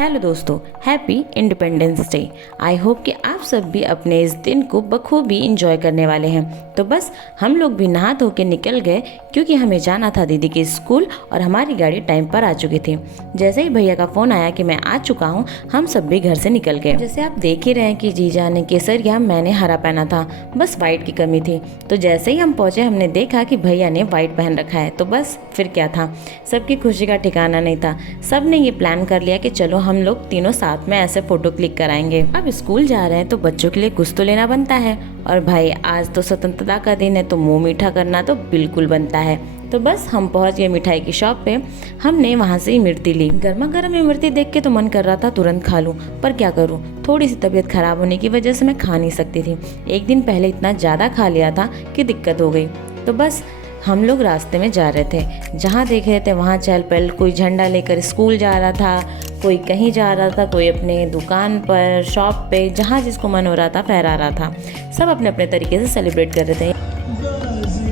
Hello दोस्तों, happy independence day. I hope कि आप सब भी अपने इस दिन को बखूबी इंजॉय करने वाले हैं। तो बस हम लोग भी नहा धो के निकल गए क्योंकि हमें जाना था दीदी के स्कूल और हमारी गाड़ी टाइम पर आ चुकी थी। जैसे ही भैया का फ़ोन आया कि मैं आ चुका हूँ, हम सब भी घर से निकल गए। जैसे आप देख ही रहे हैं कि जीजा ने केसरिया, मैंने हरा पहना था, बस वाइट की कमी थी। तो जैसे ही हम पहुँचे हमने देखा कि भैया ने वाइट पहन रखा है, तो बस फिर क्या था, सबकी खुशी का ठिकाना नहीं था। सब ने ये प्लान कर लिया कि चलो हम लोग तीनों साथ में ऐसे फोटो क्लिक कराएंगे। अब स्कूल जा रहे हैं तो बच्चों के लिए कुछ तो लेना बनता है, और भाई आज तो स्वतंत्रता का दिन है तो मुंह मीठा करना तो बिल्कुल बनता है। तो बस हम पहुंच गए मिठाई की शॉप पे। हमने वहां से इमरती ली। गर्मा गर्म इमरती देख के तो मन कर रहा था तुरंत खा लूं, पर क्या करूं, थोड़ी सी तबीयत खराब होने की वजह से मैं खा नहीं सकती थी। एक दिन पहले इतना ज़्यादा खा लिया था कि दिक्कत हो गई। तो बस हम लोग रास्ते में जा रहे थे, जहाँ देख रहे थे वहाँ चहल पहल, कोई झंडा लेकर स्कूल जा रहा था, कोई कहीं जा रहा था, कोई अपने दुकान पर, शॉप पे, जहाँ जिसको मन हो रहा था फहरा रहा था। सब अपने अपने तरीके से सेलिब्रेट कर रहे थे।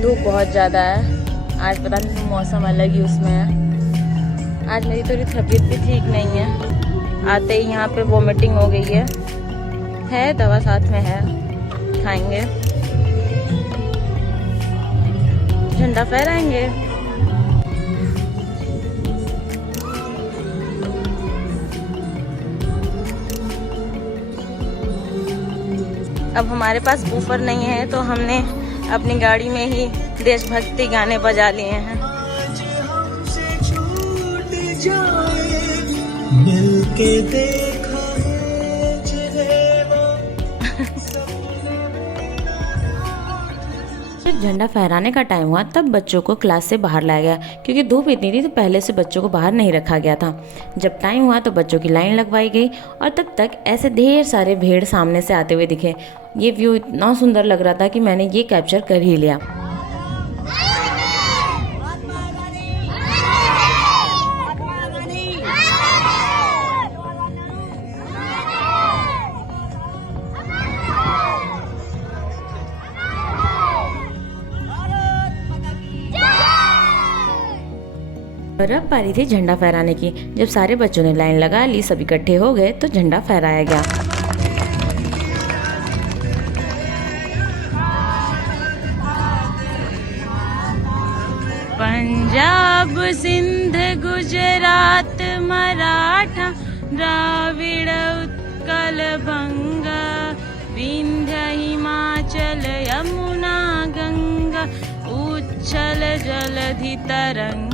धूप बहुत ज़्यादा है आज, पता नहीं मौसम अलग ही उसमें है। आज मेरी थोड़ी तबीयत भी ठीक नहीं है। आते ही यहाँ पे वोमिटिंग हो गई है दवा साथ में है, खाएंगे, झंडा फहराएंगे। अब हमारे पास बूफर नहीं है तो हमने अपनी गाड़ी में ही देशभक्ति गाने बजा लिए हैं। मिलके देखा है जिन्हें जब झंडा फहराने का टाइम हुआ तब बच्चों को क्लास से बाहर लाया गया, क्योंकि धूप इतनी थी तो पहले से बच्चों को बाहर नहीं रखा गया था। जब टाइम हुआ तो बच्चों की लाइन लगवाई गई, और तब तक ऐसे ढेर सारे भेड़ सामने से आते हुए दिखे। ये व्यू इतना सुंदर लग रहा था कि मैंने ये कैप्चर कर ही लिया। और अब पारी थी झंडा फहराने की। जब सारे बच्चों ने लाइन लगा ली, सब इकट्ठे हो गए तो झंडा फहराया गया। पंजाब, सिंध, गुजरात, मराठा, द्राविड़, उत्कल, बंगा, विंध्य, हिमाचल, यमुना, गंगा, उच्छल जलधि तरंग,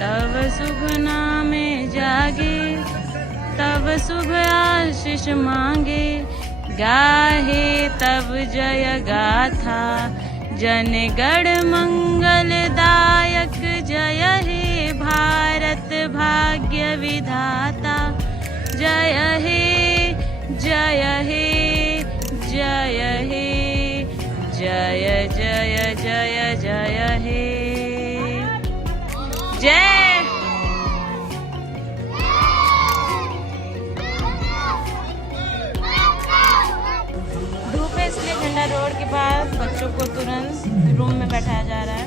तब शुभ नामे जागे, तब शुभ आशीष मांगे, गाहे तब जय गाथा, जन गण मंगलदायक, जय हे भारत भाग्य विधाता, जय हे जय हे जय हे जय जय जय जय हे जय। धूप है इसलिए झंडा रोड के पास बच्चों को तुरंत रूम में बैठाया जा रहा है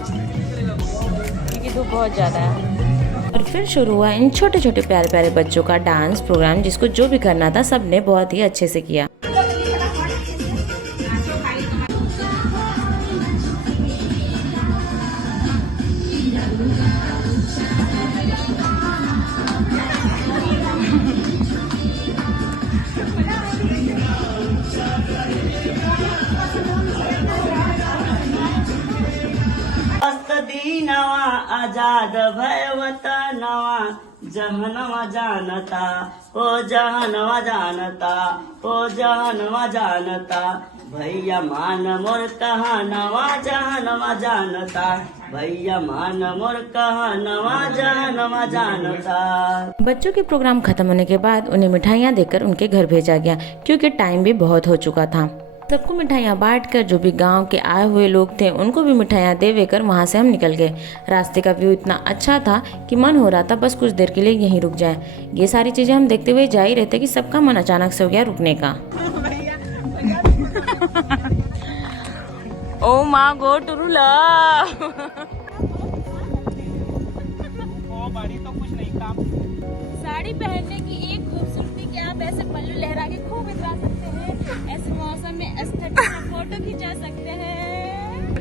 क्योंकि धूप बहुत ज़्यादा है। और फिर शुरू हुआ इन छोटे छोटे प्यारे प्यारे बच्चों का डांस प्रोग्राम, जिसको जो भी करना था सब ने बहुत ही अच्छे से किया। नवा आजाद भय वतनवा, जहनवा जानता ओ जहनवा जानता ओ जहनवा जानता, भैया मान मोर कहनवा जहनवा जानता, भैया मान मोर कहनवा जहनवा जानता। बच्चों के प्रोग्राम खत्म होने के बाद उन्हें मिठाइयाँ देकर उनके घर भेजा गया, क्योंकि टाइम भी बहुत हो चुका था। सबको मिठाइयाँ बांटकर जो भी गांव के आए हुए लोग थे उनको भी मिठाइयाँ देकर वहाँ से हम निकल गए। रास्ते का व्यू इतना अच्छा था कि मन हो रहा था बस कुछ देर के लिए यहीं रुक जाए। ये सारी चीज़ें हम देखते हुए जा ही रहते कि सबका मन अचानक से हो गया रुकने का। ओ माँ गो टुरुला तो कुछ नहीं काम। साड़ी पहनने की एक खूबसूरती कि आप ऐसे पल्लू लहरा के खूब इतरा सकते हैं, ऐसे मौसम में एस्थेटिक फोटो खिंचा सकते हैं।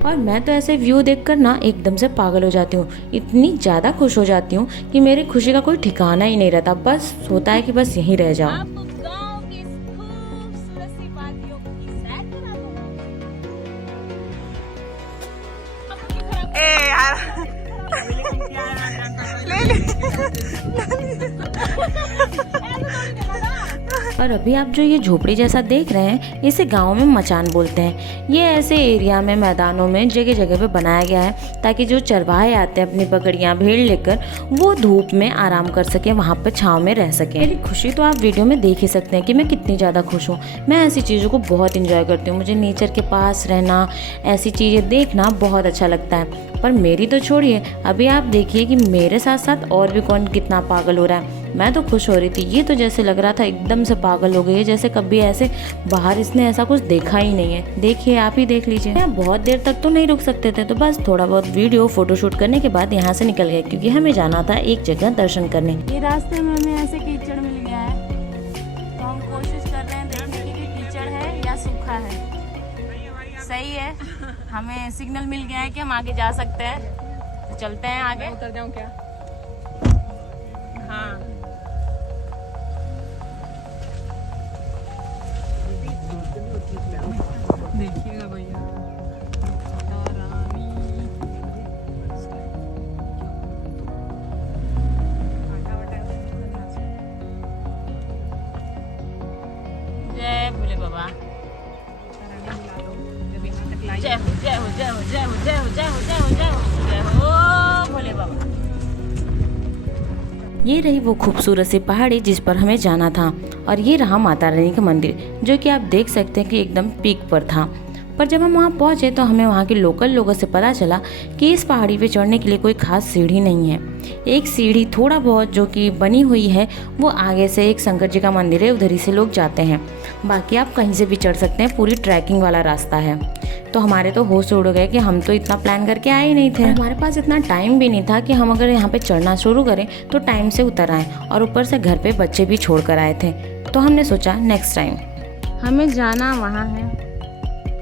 और मैं तो ऐसे व्यू देखकर ना एकदम से पागल हो जाती हूँ, इतनी ज़्यादा खुश हो जाती हूँ कि मेरी खुशी का कोई ठिकाना ही नहीं रहता। बस होता है कि बस यहीं रह जाओ। आपको गांव की इस खूबसूरत सी वादियों की सैर करा दूं। ए यार और अभी आप जो ये झोपड़ी जैसा देख रहे हैं, इसे गांव में मचान बोलते हैं। ये ऐसे एरिया में, मैदानों में जगह जगह पे बनाया गया है ताकि जो चरवाहे आते हैं अपनी बकरियां, भेड़ लेकर, वो धूप में आराम कर सके, वहाँ पर छाँव में रह सके। मेरी खुशी तो आप वीडियो में देख ही सकते हैं कि मैं कितनी ज़्यादा खुश हूँ। मैं ऐसी चीज़ों को बहुत इंजॉय करती हूँ। मुझे नेचर के पास रहना, ऐसी चीज़ें देखना बहुत अच्छा लगता है। पर मेरी तो छोड़िए, अभी आप देखिए कि मेरे साथ साथ और भी कौन कितना पागल हो रहा है। मैं तो खुश हो रही थी, ये तो जैसे लग रहा था एकदम से पागल हो गई है, जैसे कभी ऐसे बाहर इसने ऐसा कुछ देखा ही नहीं है। देखिए, आप ही देख लीजिए। यहाँ बहुत देर तक तो नहीं रुक सकते थे, तो बस थोड़ा बहुत वीडियो फोटोशूट करने के बाद यहाँ से निकल गए, क्योंकि हमें जाना था एक जगह दर्शन करने। ये रास्ते में हमें ऐसे कीचड़ मिल गया है, तो हम कोशिश कर रहे हैं देखने की कि कीचड़ है या सूखा है। सही है, हमें सिग्नल मिल गया है कि हम आगे जा सकते हैं, तो चलते हैं आगे। उतर जाऊं क्या? हाँ, देखिएगा भैया। जय भोले बाबा, जय हो जय हो जय हो जय हो जय हो जय हो जय हो जय हो जय हो भोले बाबा। ये रही वो खूबसूरत सी पहाड़ी जिस पर हमें जाना था, और ये रहा माता रानी का मंदिर, जो कि आप देख सकते हैं कि एकदम पीक पर था। पर जब हम वहाँ पहुँचे तो हमें वहाँ के लोकल लोगों से पता चला कि इस पहाड़ी पे चढ़ने के लिए कोई खास सीढ़ी नहीं है। एक सीढ़ी थोड़ा बहुत जो कि बनी हुई है, वो आगे से एक शंकर जी का मंदिर है, उधर ही से लोग जाते हैं। बाकी आप कहीं से भी चढ़ सकते हैं, पूरी ट्रैकिंग वाला रास्ता है। तो हमारे तो होश उड़ गए कि हम तो इतना प्लान करके आए ही नहीं थे। हमारे पास इतना टाइम भी नहीं था कि हम अगर यहाँ पे चढ़ना शुरू करें तो टाइम से उतर आए, और ऊपर से घर पे बच्चे भी छोड़ कर आए थे। तो हमने सोचा नेक्स्ट टाइम हमें जाना वहाँ है,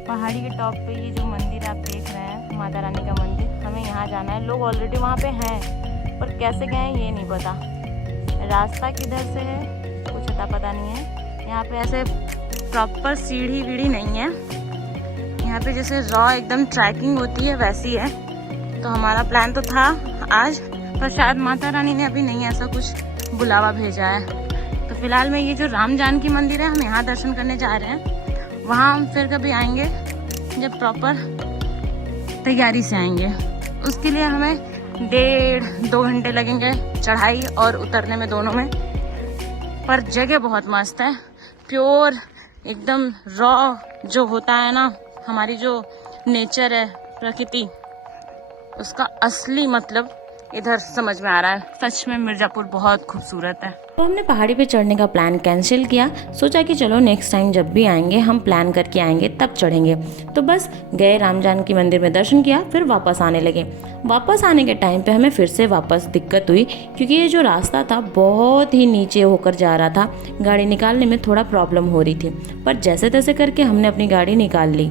पहाड़ी के टॉप पे। ये जो मंदिर आप देख रहे हैं, माता रानी का मंदिर, हमें यहाँ जाना है। लोग ऑलरेडी वहाँ पे हैं, पर कैसे गए हैं ये नहीं पता। रास्ता किधर से है कुछ अता पता नहीं है। यहाँ पे ऐसे प्रॉपर सीढ़ी वीढ़ी नहीं है, यहाँ पे जैसे रॉ एकदम ट्रैकिंग होती है वैसी है। तो हमारा प्लान तो था आज, पर शायद माता रानी ने अभी नहीं ऐसा कुछ बुलावा भेजा है। तो फिलहाल में ये जो राम जानकी मंदिर है, हम यहाँ दर्शन करने जा रहे हैं। वहाँ हम फिर कभी आएंगे जब प्रॉपर तैयारी से आएंगे। उसके लिए हमें 1.5-2 घंटे लगेंगे चढ़ाई और उतरने में, दोनों में। पर जगह बहुत मस्त है, प्योर एकदम रॉ जो होता है ना, हमारी जो नेचर है, प्रकृति, उसका असली मतलब इधर समझ में आ रहा है। सच में मिर्जापुर बहुत खूबसूरत है। तो हमने पहाड़ी पे चढ़ने का प्लान कैंसिल किया, सोचा कि चलो नेक्स्ट टाइम जब भी आएंगे हम प्लान करके आएंगे तब चढ़ेंगे। तो बस गए, राम जानकी मंदिर में दर्शन किया, फिर वापस आने लगे। वापस आने के टाइम पे हमें फिर से वापस दिक्कत हुई, क्योंकि ये जो रास्ता था बहुत ही नीचे होकर जा रहा था। गाड़ी निकालने में थोड़ा प्रॉब्लम हो रही थी, पर जैसे तैसे करके हमने अपनी गाड़ी निकाल ली।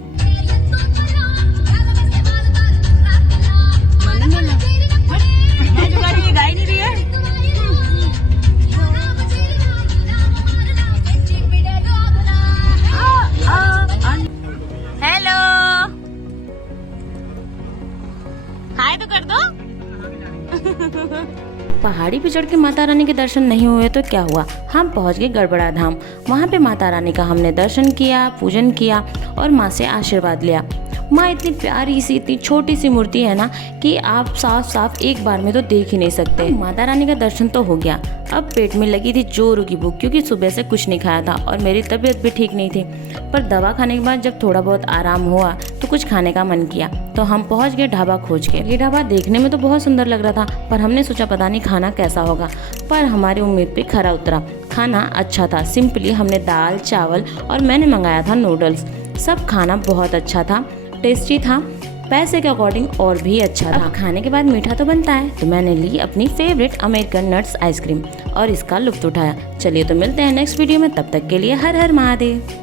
हेलो, हाय तो कर दो। पहाड़ी पे चढ़ के माता रानी के दर्शन नहीं हुए तो क्या हुआ, हम पहुंच गए गड़बड़ा धाम। वहाँ पे माता रानी का हमने दर्शन किया, पूजन किया और माँ से आशीर्वाद लिया। माँ इतनी प्यारी सी, इतनी छोटी सी मूर्ति है ना कि आप साफ साफ एक बार में तो देख ही नहीं सकते। माता रानी का दर्शन तो हो गया, अब पेट में लगी थी जोरों की भूख, क्योंकि सुबह से कुछ नहीं खाया था और मेरी तबीयत भी ठीक नहीं थी। पर दवा खाने के बाद जब थोड़ा बहुत आराम हुआ तो कुछ खाने का मन किया, तो हम पहुंच गए ढाबा खोज के। ये ढाबा देखने में तो बहुत सुंदर लग रहा था, पर हमने सोचा पता नहीं खाना कैसा होगा, पर हमारी उम्मीद पे खरा उतरा। खाना अच्छा था, सिंपली हमने दाल चावल और मैंने मंगाया था नूडल्स। सब खाना बहुत अच्छा था, टेस्टी था। पैसे के अकॉर्डिंग और भी अच्छा था। खाने के बाद मीठा तो बनता है, तो मैंने ली अपनी फेवरेट अमेरिकन नट्स आइसक्रीम और इसका लुत्फ उठाया। चलिए तो मिलते हैं नेक्स्ट वीडियो में, तब तक के लिए हर हर महादेव।